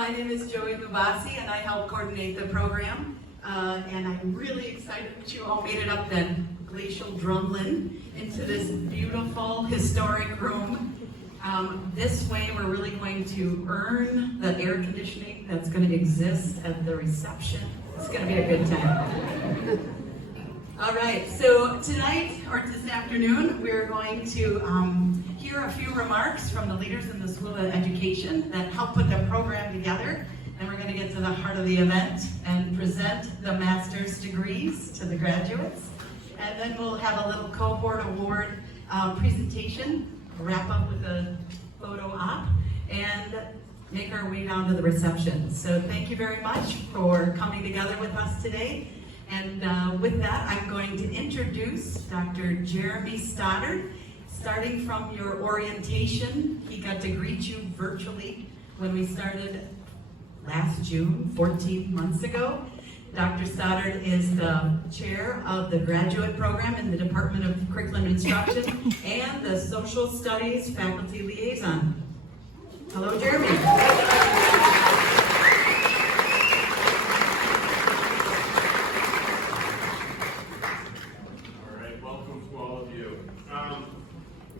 My name is Joey Lubasi, and I help coordinate the program. And I'm really excited that you all made it up then, glacial drumlin, into this beautiful historic room. This way, we're really going to earn the air conditioning that's going to exist at the reception. It's going to be a good time. All right, so tonight, or this afternoon, we're going to hear a few remarks from the leaders in the School of Education that help put the program together. And we're going to get to the heart of the event and present the master's degrees to the graduates. And then we'll have a little cohort award presentation, wrap up with a photo op, and make our way down to the reception. So thank you very much for coming together with us today. And with that, I'm going to introduce Dr. Jeremy Stoddard. Starting from your orientation, he got to greet you virtually when we started last June, 14 months ago. Dr. Stoddard is the chair of the graduate program in the Department of Curriculum Instruction and the Social Studies faculty liaison. Hello, Jeremy.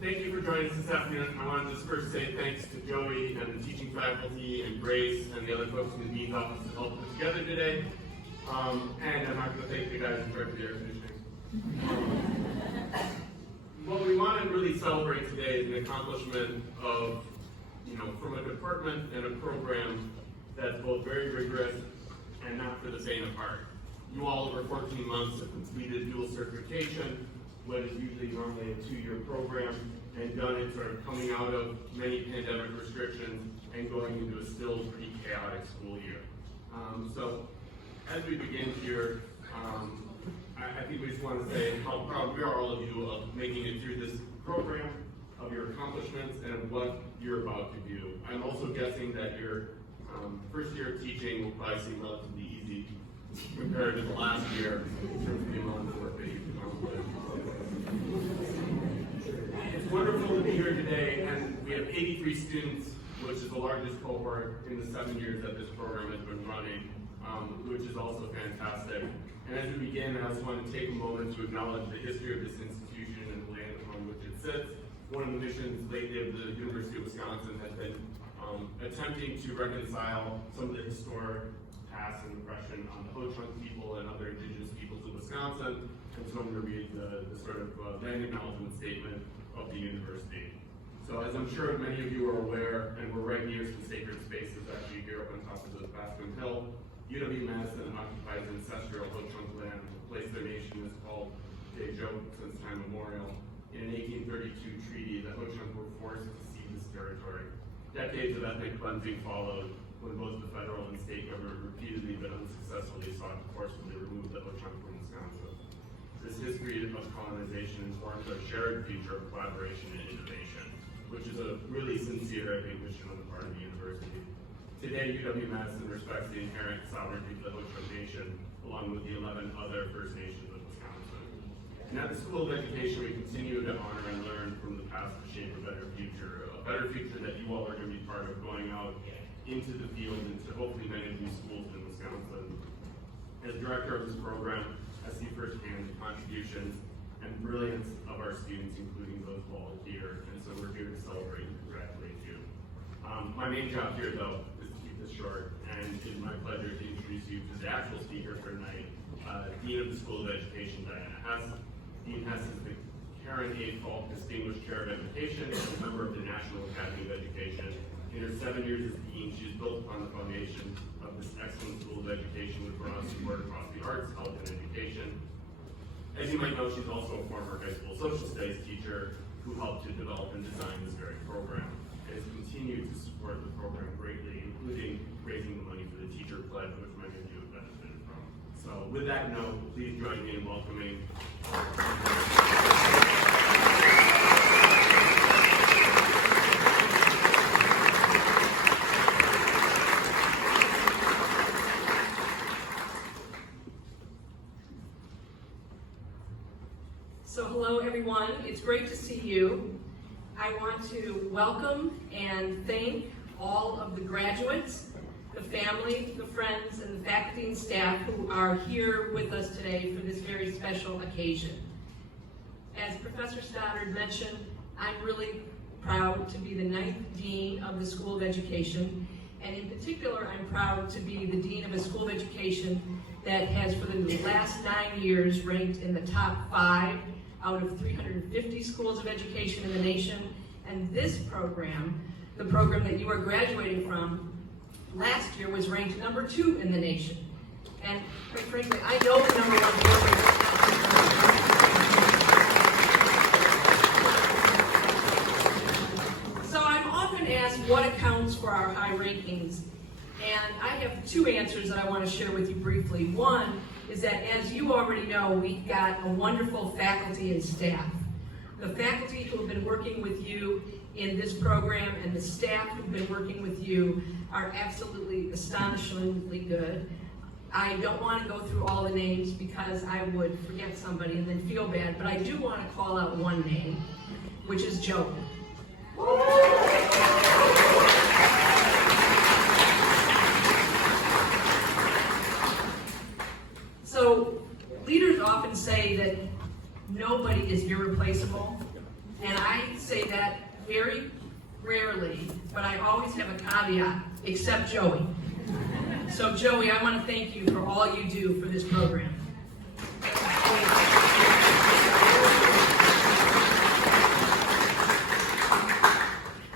Thank you for joining us this afternoon. I wanted to just first say thanks to Joey and the teaching faculty and Grace and the other folks in the dean's office to help put together today. And I'm not going to thank the guys in charge of the air conditioning. What we want to really celebrate today is an accomplishment of, from a department and a program that's both very rigorous and not for the faint of heart. You all over 14 months have completed dual certification, what is usually normally a 2-year program, and done it sort of coming out of many pandemic restrictions and going into a still pretty chaotic school year. So as we begin here, I think we just want to say how proud we are, all of you, of making it through this program, of your accomplishments, and of what you're about to do. I'm also guessing that your first year of teaching will probably seem relatively easy compared to the last year in terms of the amount of work that you've accomplished. It's wonderful to be here today, and we have 83 students, which is the largest cohort in the 7 years that this program has been running, which is also fantastic. And as we begin, I just want to take a moment to acknowledge the history of this institution and the land on which it sits. One of the missions lately of the University of Wisconsin has been attempting to reconcile some of the historic past and oppression on the Ho-Chunk people and other indigenous peoples of Wisconsin. And so I'm going to read the sort of land acknowledgement statement of the university. So as I'm sure many of you are aware, and we're right near some sacred spaces actually here up on top of the Bascom Hill, UW-Madison occupies ancestral Ho-Chunk land, a place their nation is called Dejo since time memorial. In an 1832 treaty, the Ho-Chunk were forced to cede this territory. Decades of ethnic cleansing followed when both the federal and state government repeatedly but unsuccessfully sought to forcibly remove the Ho-Chunk from Wisconsin. This history of colonization informs our shared future of collaboration and innovation, which is a really sincere, I think, mission on the part of the university. Today, UW-Madison respects the inherent sovereignty of the Ho-Chunk Nation, along with the 11 other First Nations of Wisconsin. And at the School of Education, we continue to honor and learn from the past to shape a better future that you all are going to be part of going out into the field and to hopefully many of these schools in Wisconsin. As director of this program, I see firsthand the contributions and brilliance of our students, including those who all here, and so we're here to celebrate and congratulate you. My main job here, though, is to keep this short, and it is my pleasure to introduce you to the actual speaker for tonight, Dean of the School of Education, Diana Hess. Dean Hess is the Karen A. Falk Distinguished Chair of Education and a member of the National Academy of Education. In her 7 years as Dean, she has built upon the foundation of this excellent School of Education with broad support across the arts, health, and education. As you might know, she's also a former high school social studies teacher who helped to develop and design this very program, and has continued to support the program greatly, including raising the money for the teacher pledge, which many of you have benefited from. So with that note, please join me in welcoming So hello everyone, it's great to see you. I want to welcome and thank all of the graduates, the the family, the friends, and the faculty and staff who are here with us today for this very special occasion. As Professor Stoddard mentioned, I'm really proud to be the 9th Dean of the School of Education, and in particular, I'm proud to be the Dean of a School of Education that has for the last 9 years ranked in the top 5 out of 350 schools of education in the nation. And this program, the program that you are graduating from, last year was ranked number 2 in the nation. And quite frankly, I know the number 1 program. So I'm often asked what accounts for our high rankings. And I have 2 answers that I want to share with you briefly. One is that, as you already know, we've got a wonderful faculty and staff. The faculty who have been working with you in this program and the staff who've been working with you are absolutely astonishingly good. I don't want to go through all the names because I would forget somebody and then feel bad, but I do want to call out one name, which is Joe. So leaders often say that nobody is irreplaceable, and I say that very rarely, but I always have a caveat, except Joey. So Joey, I want to thank you for all you do for this program.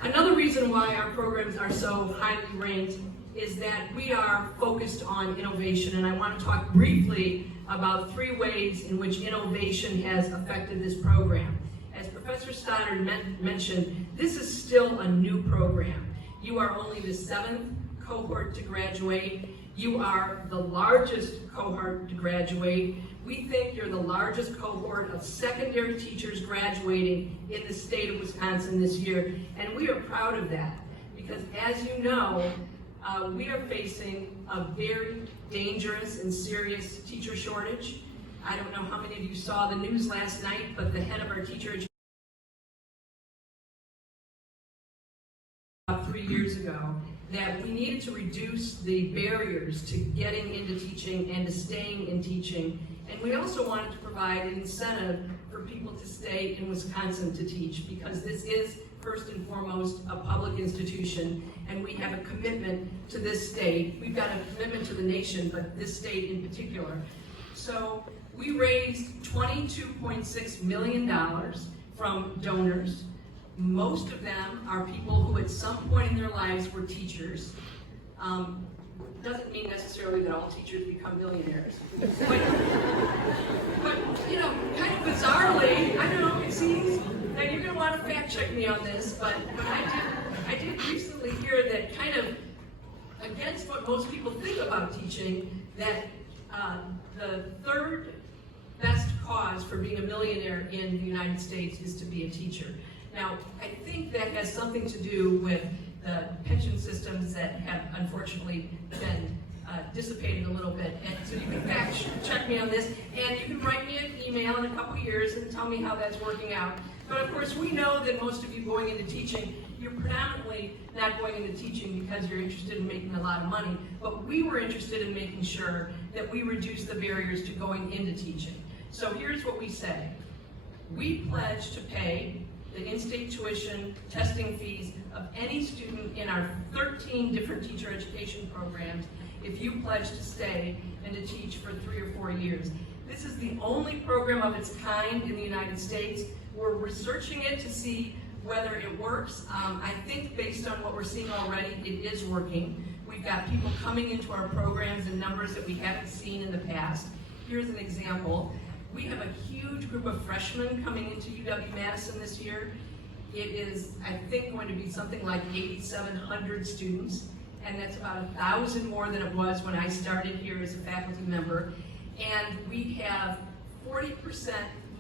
Another reason why our programs are so highly ranked is that we are focused on innovation, and I want to talk briefly about 3 ways in which innovation has affected this program. As Professor Stoddard mentioned, this is still a new program. You are only the 7th cohort to graduate. You are the largest cohort to graduate. We think you're the largest cohort of secondary teachers graduating in the state of Wisconsin this year, and we are proud of that because, as you know, we are facing a very dangerous and serious teacher shortage. I don't know how many of you saw the news last night, but the head of our teacher education about 3 years ago that we needed to reduce the barriers to getting into teaching and to staying in teaching. And we also wanted to provide an incentive for people to stay in Wisconsin to teach, because this is first and foremost a public institution, and we have a commitment to this state. We've got a commitment to the nation, but this state in particular. So we raised $22.6 million from donors. Most of them are people who at some point in their lives were teachers. Doesn't mean necessarily that all teachers become millionaires. But you know, kind of bizarrely, I know it seems, and you're gonna want to fact check me on this, but I did recently hear that, kind of against what most people think about teaching, that the 3rd best cause for being a millionaire in the United States is to be a teacher. Now, I think that has something to do with the pension systems that have unfortunately been dissipated a little bit. And so you can fact check me on this, and you can write me an email in a couple years and tell me how that's working out. But of course, we know that most of you going into teaching, you're predominantly not going into teaching because you're interested in making a lot of money, but we were interested in making sure that we reduce the barriers to going into teaching. So here's what we say. We pledge to pay the in-state tuition, testing fees of any student in our 13 different teacher education programs if you pledge to stay and to teach for 3 or 4 years. This is the only program of its kind in the United States. We're researching it to see whether it works. I think based on what we're seeing already, it is working. We've got people coming into our programs in numbers that we haven't seen in the past. Here's an example. We have a huge group of freshmen coming into UW-Madison this year. It is, I think, going to be something like 8,700 students, and that's about 1,000 more than it was when I started here as a faculty member. And we have 40%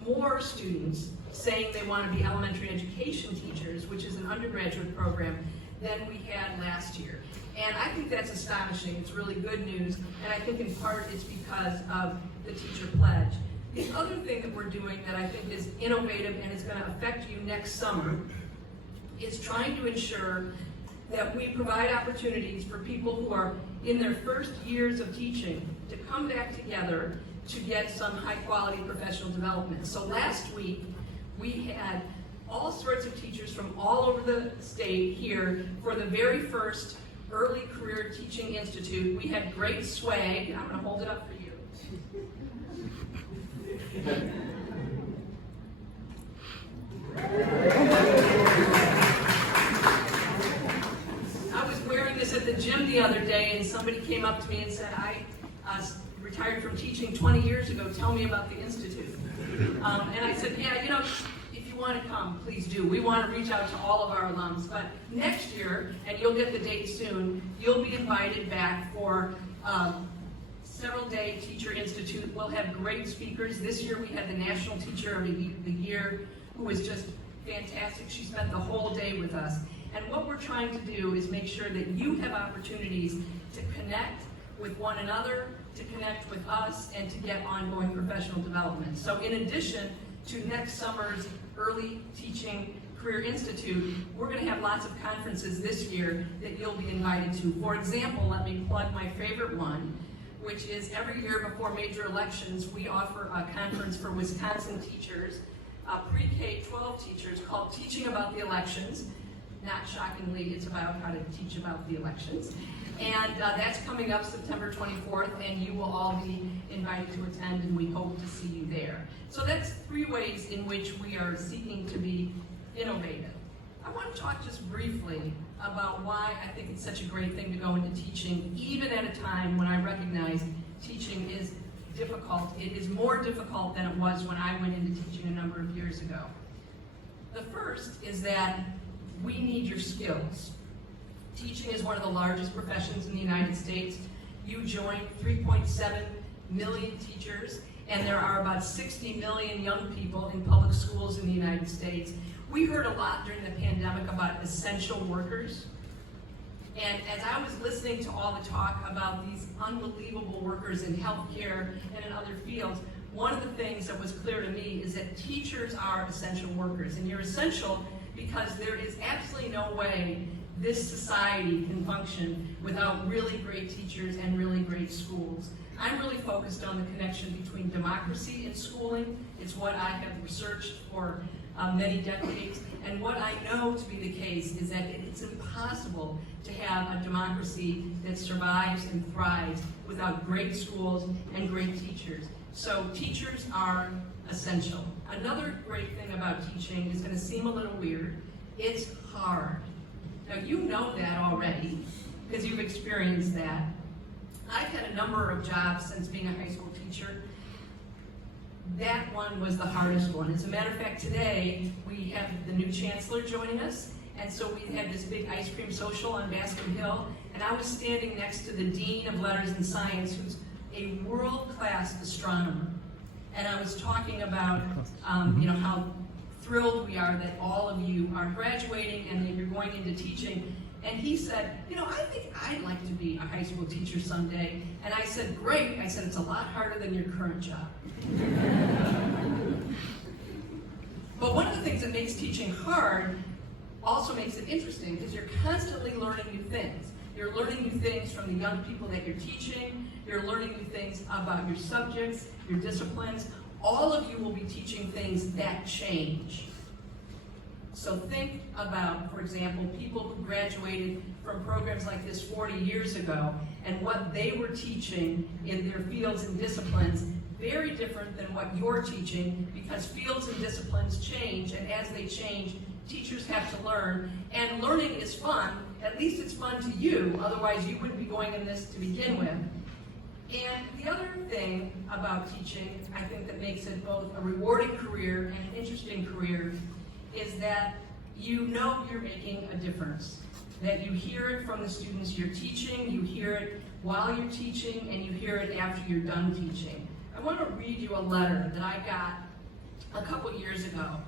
more students saying they want to be elementary education teachers, which is an undergraduate program, than we had last year. And I think that's astonishing. It's really good news, and I think in part it's because of the teacher pledge. The other thing that we're doing that I think is innovative and is going to affect you next summer is trying to ensure that we provide opportunities for people who are in their first years of teaching to come back together to get some high-quality professional development. So last week, we had all sorts of teachers from all over the state here for the very first Early Career Teaching Institute. We had great swag. I'm going to hold it up for you. I was wearing this at the gym the other day, and somebody came up to me and said, I retired from teaching 20 years ago. Tell me about the Institute. And I said, yeah, you know, if you want to come, please do. We want to reach out to all of our alums. But next year, and you'll get the date soon, you'll be invited back for several-day Teacher Institute. We'll have great speakers. This year we had the National Teacher of the Year, who was just fantastic. She spent the whole day with us. And what we're trying to do is make sure that you have opportunities to connect with one another, to connect with us, and to get ongoing professional development. So in addition to next summer's Early Teaching Career Institute, we're going to have lots of conferences this year that you'll be invited to. For example, let me plug my favorite one, which is every year before major elections, we offer a conference for Wisconsin teachers, pre-K-12 teachers, called Teaching About the Elections. Not shockingly, it's about how to teach about the elections. And that's coming up September 24th, and you will all be invited to attend, and we hope to see you there. So that's 3 ways in which we are seeking to be innovative. I want to talk just briefly about why I think it's such a great thing to go into teaching, even at a time when I recognize teaching is difficult. It is more difficult than it was when I went into teaching a number of years ago. The first is that we need your skills. Teaching is one of the largest professions in the United States. You join 3.7 million teachers, and there are about 60 million young people in public schools in the United States. We heard a lot during the pandemic about essential workers. And as I was listening to all the talk about these unbelievable workers in healthcare and in other fields, one of the things that was clear to me is that teachers are essential workers. And you're essential because there is absolutely no way this society can function without really great teachers and really great schools. I'm really focused on the connection between democracy and schooling. It's what I have researched for many decades. And what I know to be the case is that it's impossible to have a democracy that survives and thrives without great schools and great teachers. So teachers are essential. Another great thing about teaching is going to seem a little weird. It's hard. Now you know that already because you've experienced that. I've had a number of jobs since being a high school teacher. That one was the hardest one. As a matter of fact, today we have the new chancellor joining us, and so we had this big ice cream social on Bascom Hill, and I was standing next to the Dean of Letters and Science, who's a world-class astronomer. And I was talking about how thrilled we are that all of you are graduating and that you're going into teaching. And he said, I think I'd like to be a high school teacher someday. And I said, great. I said, it's a lot harder than your current job. But one of the things that makes teaching hard also makes it interesting because you're constantly learning new things. You're learning new things from the young people that you're teaching. You're learning new things about your subjects, your disciplines. All of you will be teaching things that change. So think about, for example, people who graduated from programs like this 40 years ago and what they were teaching in their fields and disciplines, very different than what you're teaching because fields and disciplines change, and as they change, teachers have to learn, and learning is fun. At least it's fun to you, otherwise you wouldn't be going in this to begin with. And the other thing about teaching, I think that makes it both a rewarding career and an interesting career, is that you know you're making a difference. That you hear it from the students you're teaching, you hear it while you're teaching, and you hear it after you're done teaching. I want to read you a letter that I got a couple years ago.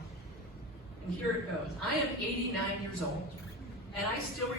And here it goes. I am 89 years old, and I still